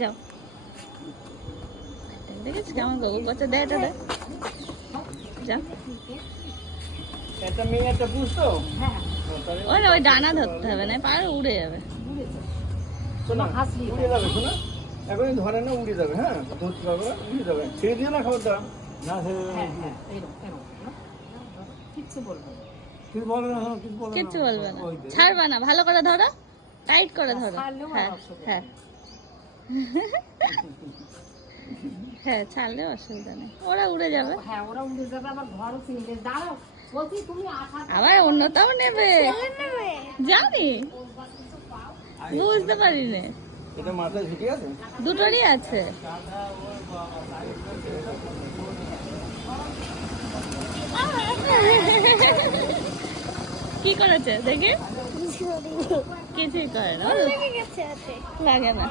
যাও। দেখেছি কেমন গগু করছে, দে এটা দে। যাও। একটা মেয়ে একটা পুষ তো। ওই না, ওই ডানা ধরতে হবে, না পারে উড়ে যাবে। শোনা উড়ে যাবে, শোনা এখনই ধরে না, উড়ে যাবে। হ্যাঁ ধরতে পারবে না, উড়ে যাবে। ছেড়ে দিও না খাবারটা, না ছেড়ে কিচ্ছু বলবে না, ছাড়বা না, ভালো করে ধরো, টাইট করে ধরো। হ্যাঁ হ্যাঁ হ্যাঁ, ছাড়লেও অসুবিধা নেই, ওরা উড়ে যাবে। হ্যাঁ ওরা উড়ে যাবে, আবার ঘরও চিনবে। দাঁড়াও বলছি, তুমি আশা আবার অন্যটাও নেবে, জানি, বুঝতে পারি না। এটা মাথায় ঝুঁকি আছে, দুটোরই আছে। কি করেছে দেখি? কিছুই করে না, লাগে না।